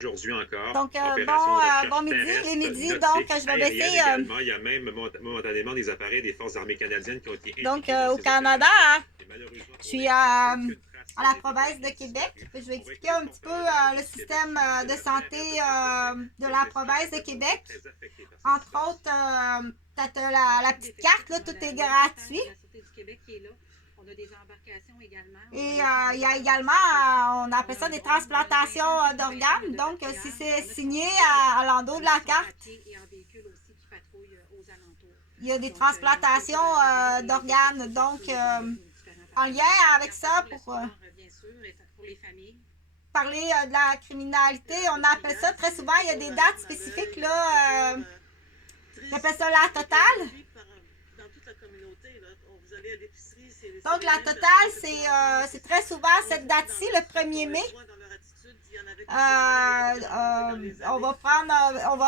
aujourd'hui encore. Donc, Opération de recherche bon midi, terrestre, les midis. nautique, Donc, je vais aérienne baisser. également. Il y a même momentanément des appareils des forces armées canadiennes qui ont été Donc, impliqués dans au ces Canada, opérations. hein, Et malheureusement, je pour suis l'instant, à aucune trace la des province de détenus Québec. disparus. Je vais On va expliquer écouter un le petit peu porte-parole de la le Sûreté du système Québec, de Philippe santé Lapierre, de Saint-Urbain, de qui a la dit province de qu'ils sont Québec. très affectés par cette Entre situation. autres, peut-être la petite carte, là, tout est gratuit. Et il y a également, on appelle ça des transplantations d'organes. Donc, si c'est signé à l'endos de la carte, il y a des transplantations d'organes. Donc, en lien avec ça, pour parler de la criminalité, on appelle ça très souvent, il y a des dates spécifiques, là, on appelle ça la totale. Donc, la totale, c'est très souvent cette date-ci, le 1er mai. On va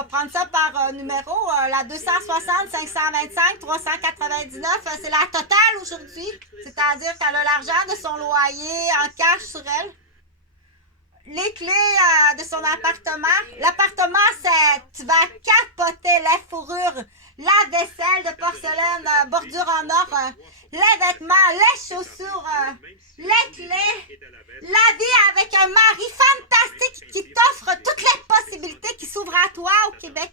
prendre ça par numéro. La 260, 525, 399, c'est la totale aujourd'hui. C'est-à-dire qu'elle a l'argent de son loyer en cash sur elle. Les clés de son appartement. L'appartement, tu vas capoter la fourrure, la vaisselle de porcelaine, bordure en or, les vêtements, les chaussures, les clés, la vie avec un mari fantastique qui t'offre toutes les possibilités qui s'ouvrent à toi au Québec.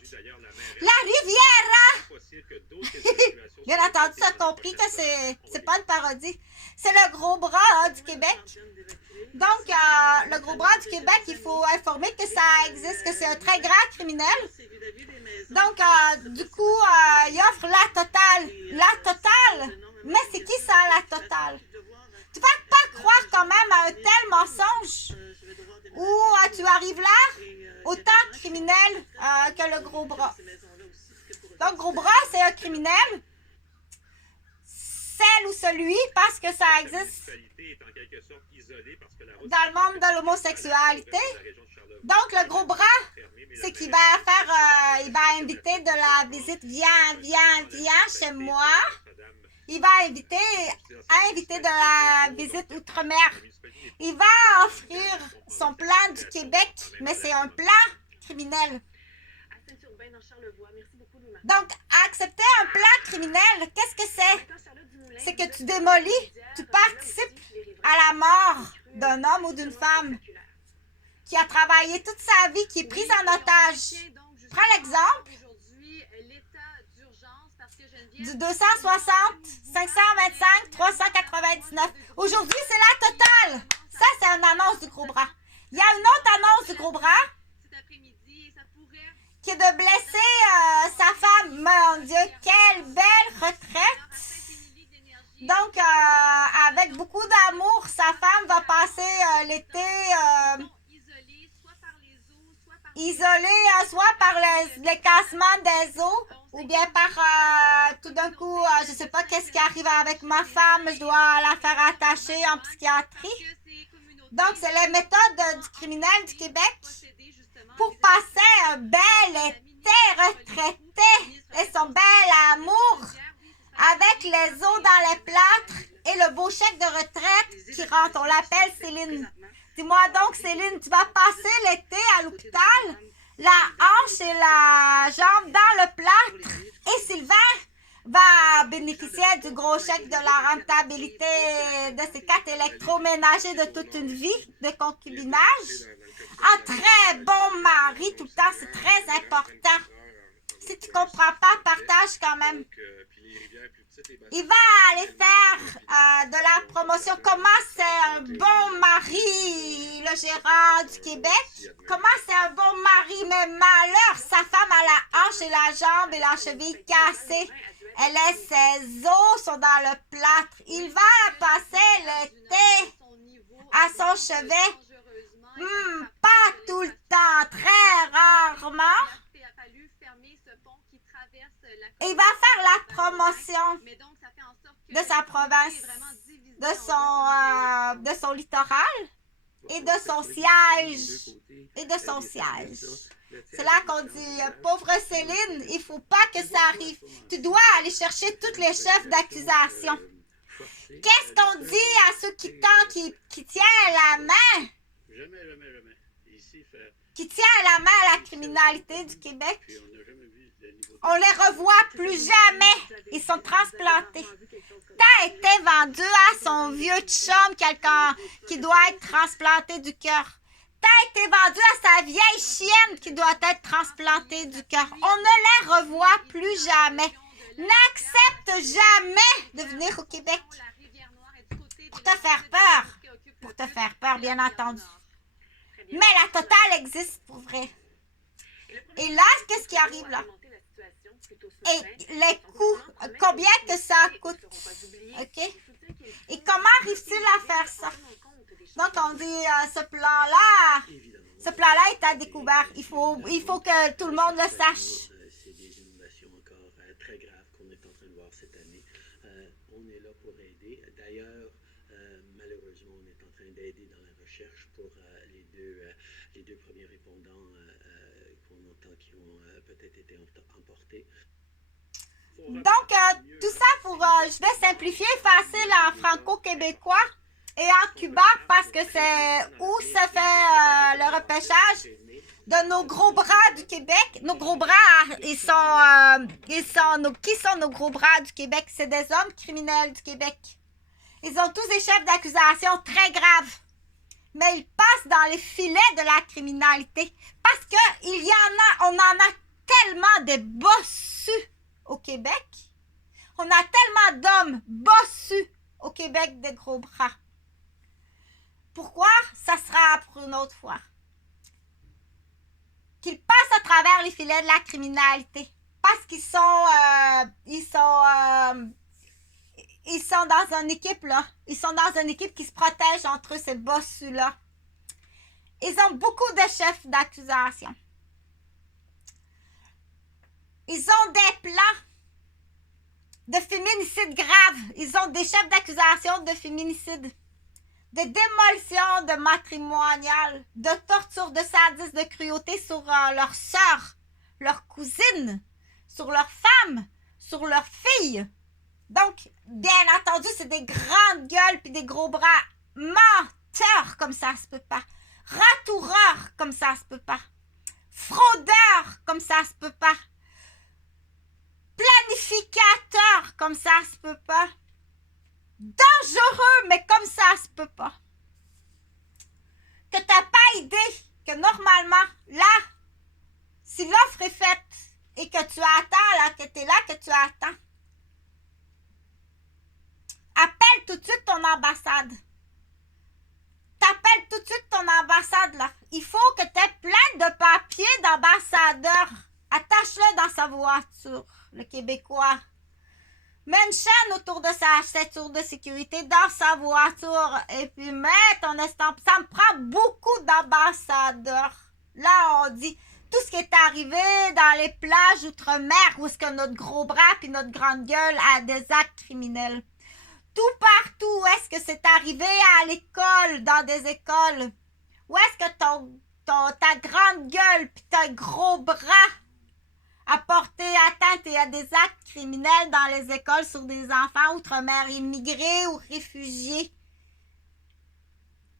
La Riviera! Bien entendu, tu as compris que c'est pas une parodie. C'est le gros bras du Québec. Donc, le gros bras du Québec, il faut informer que ça existe, que c'est un très grand criminel. Donc, du coup, il offre la totale. La totale? Mais c'est qui ça, la totale? Tu vas pas croire quand même à un tel mensonge où tu arrives là, autant criminel que le gros bras. Donc, gros bras, c'est un criminel. Celle ou celui, parce que ça existe dans le monde de l'homosexualité. Donc, le gros bras, c'est qu'il va il va inviter de la visite. Viens chez moi. Il va inviter de la visite outre-mer. Il va offrir son plan du Québec, mais c'est un plan criminel. Donc, accepter un plan criminel, qu'est-ce que c'est? C'est que tu démolis, tu participes à la mort d'un homme ou d'une femme qui a travaillé toute sa vie, qui est prise en otage. Prends l'exemple du 260, 525, 399. Aujourd'hui, c'est la totale. Ça, c'est une annonce du gros bras. Il y a une autre annonce du gros bras qui est de blesser sa femme. Mon Dieu, quelle belle retraite! Donc, avec beaucoup d'amour, sa femme va passer l'été isolée, soit par les cassements des os, ou bien par tout d'un coup, je ne sais pas qu'est-ce qui arrive avec ma femme, je dois la faire attacher en psychiatrie. Donc, c'est les méthodes du criminel du Québec pour passer un bel été retraité et son bel amour avec les os dans les plâtres et le beau chèque de retraite qui rentre. On l'appelle Céline. Dis-moi donc, Céline, tu vas passer l'été à l'hôpital, la hanche et la jambe dans le plâtre, et Sylvain va bénéficier du gros chèque de la rentabilité de ces 4 électroménagers de toute une vie de concubinage. Un très bon mari tout le temps, c'est très important. Si tu comprends pas, partage quand même. Il va aller faire de la promotion. Comment c'est un bon mari, le gérant du Québec? Comment c'est un bon mari? Mais malheur, sa femme a la hanche et la jambe et la cheville cassée. Ses os sont dans le plâtre. Il va passer l'été à son chevet. Pas tout le temps, très rarement. Il va faire la promotion de sa province, de son littoral et de son siège. C'est là qu'on dit, pauvre Céline, il faut pas que ça arrive. Tu dois aller chercher tous les chefs d'accusation. Qu'est-ce qu'on dit à ceux qui tiennent la main? qui tient la main à la criminalité du Québec. On les revoit plus jamais. Ils sont transplantés. T'as été vendu à son vieux chum, quelqu'un qui doit être transplanté du cœur. T'as été vendu à sa vieille chienne qui doit être transplantée du cœur. On ne les revoit plus jamais. N'accepte jamais de venir au Québec pour te faire peur. Pour te faire peur, bien entendu. Mais la totale existe pour vrai. Et là, qu'est-ce qui arrive là? Et les coûts, combien que ça coûte? OK? Et comment arrive-t-il à faire ça? Donc, on dit, ce plan-là est à découvert. Il faut que tout le monde le sache. C'est des inondations encore très graves qu'on est en train de voir cette année. On est là pour aider. D'ailleurs, malheureusement, on est en train d'aider dans la recherche pour les deux premiers répondants qu'on entend qui ont peut-être été emportés. Donc, tout ça pour, je vais simplifier, facile en franco-québécois et en cubain parce que c'est où se fait le repêchage de nos gros bras du Québec. Nos gros bras, qui sont nos gros bras du Québec? C'est des hommes criminels du Québec. Ils ont tous des chefs d'accusation très graves. Mais ils passent dans les filets de la criminalité. Parce on en a tellement de bossus au Québec. On a tellement d'hommes bossus au Québec des gros bras. Pourquoi? Ça sera pour une autre fois. Qu'ils passent à travers les filets de la criminalité. Parce qu'ils sont dans une équipe, là. Ils sont dans une équipe qui se protège entre eux, ces bossus-là. Ils ont beaucoup de chefs d'accusation. Ils ont des plans de féminicide graves. Ils ont des chefs d'accusation de féminicide, de démolition de matrimonial, de torture, de sadisme, de cruauté sur leurs sœurs, leurs cousines, sur leurs femmes, sur leurs filles. Donc, bien entendu, c'est des grandes gueules puis des gros bras. Menteurs, comme ça se peut pas. Ratoureurs, comme ça se peut pas. Fraudeurs, comme ça se peut pas. Planificateurs, comme ça se peut pas. Dangereux, mais comme ça se peut pas. Que t'as pas idée que normalement, là, si l'offre est faite et que tu attends, là, que t'es là, que tu attends, appelle tout de suite ton ambassade. T'appelles tout de suite ton ambassade, là. Il faut que tu aies plein de papiers d'ambassadeur. Attache-le dans sa voiture, le Québécois. Mets une chaîne autour de sa ceinture de sécurité dans sa voiture. Et puis mets ton estampe. Ça me prend beaucoup d'ambassadeurs. Là, on dit tout ce qui est arrivé dans les plages outre-mer où est-ce que notre gros bras et notre grande gueule a des actes criminels. Tout partout, où est-ce que c'est arrivé à l'école, dans des écoles? Où est-ce que ta grande gueule puis ton gros bras a porté atteinte et à des actes criminels dans les écoles sur des enfants outre-mer immigrés ou réfugiés?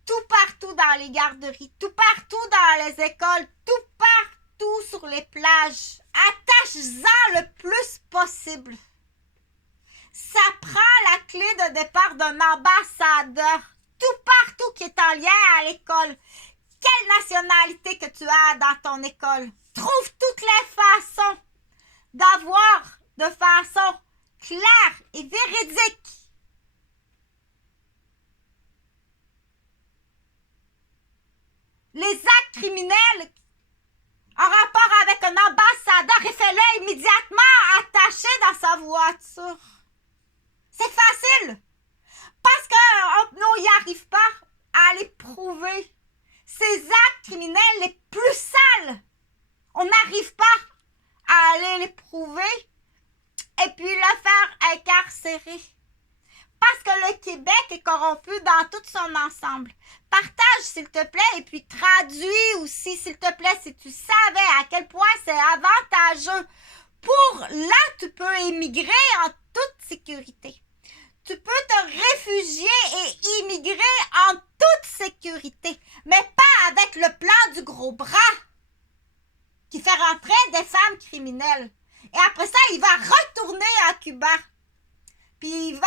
Tout partout dans les garderies, tout partout dans les écoles, tout partout sur les plages. Attache-en le plus possible. Ça prend la clé de départ d'un ambassadeur. Tout partout qui est en lien à l'école. Quelle nationalité que tu as dans ton école. Trouve toutes les façons d'avoir de façon claire et véridique les actes criminels en rapport avec un ambassadeur et fais-le immédiatement attaché dans sa voiture. C'est facile. Parce qu'on n'y arrive pas à les prouver. Ces actes criminels les plus sales, on n'arrive pas à aller les prouver et puis le faire incarcérer. Parce que le Québec est corrompu dans tout son ensemble. Partage, s'il te plaît, et puis traduis aussi, s'il te plaît, si tu savais à quel point c'est avantageux. Pour là, tu peux émigrer en toute sécurité. Tu peux te réfugier et immigrer en toute sécurité, mais pas avec le plan du gros bras. qui fait rentrer des femmes criminelles. Et après ça, il va retourner à Cuba. Puis il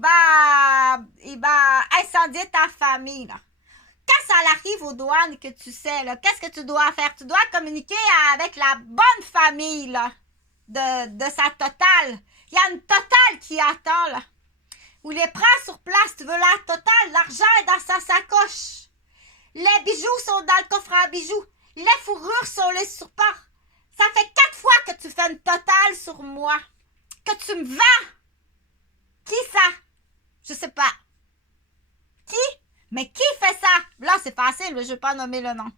va incendier ta famille, là. Quand ça arrive aux douanes que tu sais, là, qu'est-ce que tu dois faire? Tu dois communiquer avec la bonne famille, là, de sa totale. Il y a une totale qui attend, là. Ou les prend sur place, tu veux la totale, l'argent est dans sa sacoche. Les bijoux sont dans le coffre à bijoux. Les fourrures sont les supports. Ça fait 4 fois que tu fais une totale sur moi. Que tu me vends. Qui ça? Je sais pas. Qui? Mais qui fait ça? Là, c'est facile, je ne vais pas nommer le nom.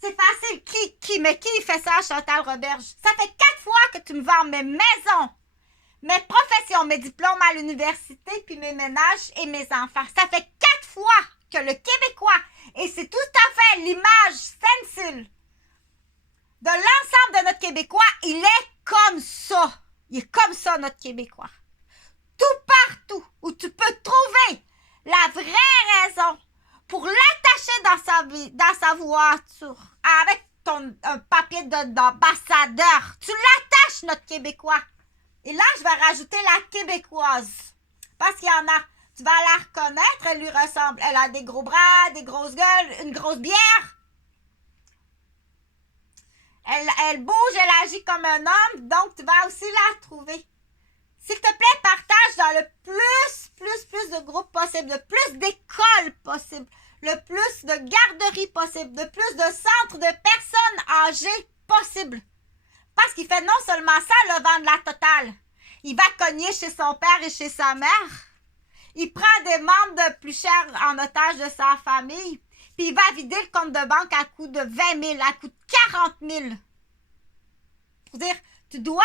C'est facile. Qui? Mais qui fait ça, Chantal Roberge? Ça fait 4 fois que tu me vends mes maisons, mes professions, mes diplômes à l'université, puis mes ménages et mes enfants. Ça fait 4 fois que le Québécois, et c'est tout à fait l'image stencil de l'ensemble de notre Québécois, il est comme ça. Il est comme ça, notre Québécois. Tout partout où tu peux trouver la vraie raison pour l'attacher dans sa voiture avec un papier d'ambassadeur. Tu l'attaches, notre Québécois. Et là, je vais rajouter la Québécoise. Parce qu'il y en a. Tu vas la reconnaître, elle lui ressemble. Elle a des gros bras, des grosses gueules, une grosse bière. Elle bouge, elle agit comme un homme, donc tu vas aussi la trouver. S'il te plaît, partage dans le plus de groupes possible, le plus d'écoles possible, le plus de garderies possible, le plus de centres de personnes âgées possible. Parce qu'il fait non seulement ça, le vent de la totale. Il va cogner chez son père et chez sa mère. Il prend des membres de plus chers en otage de sa famille. Puis il va vider le compte de banque à coût de 20 000, à coût de 40 000. Pour dire, tu dois,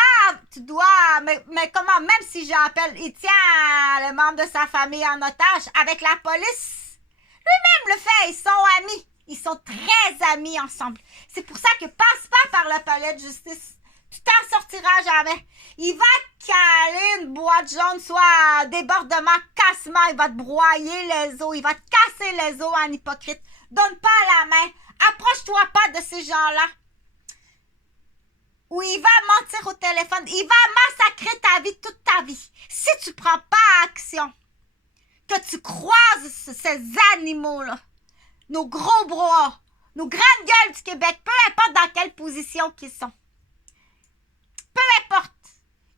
mais comment, même si j'appelle, il tient les membres de sa famille en otage avec la police. Lui-même le fait, ils sont amis. Ils sont très amis ensemble. C'est pour ça que passe pas par le palais de justice. Tu t'en sortiras jamais. Il va caler une boîte jaune, soit débordement, cassement. Il va te broyer les os. Il va te casser les os en hypocrite. Donne pas la main. Approche-toi pas de ces gens-là. Ou il va mentir au téléphone. Il va massacrer ta vie toute ta vie. Si tu prends pas action, que tu croises ces animaux-là, nos gros bras, nos grandes gueules du Québec, peu importe dans quelle position qu'ils sont. Peu importe.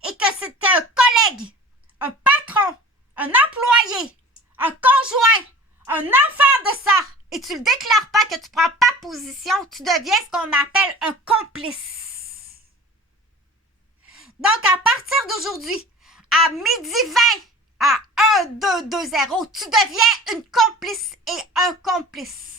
Et que c'était un collègue, un patron, un employé, un conjoint, un enfant de ça, et tu ne le déclares pas, que tu ne prends pas position, tu deviens ce qu'on appelle un complice. Donc, à partir d'aujourd'hui, à 12h20, à 1, 2, 2, 0, tu deviens une complice et un complice.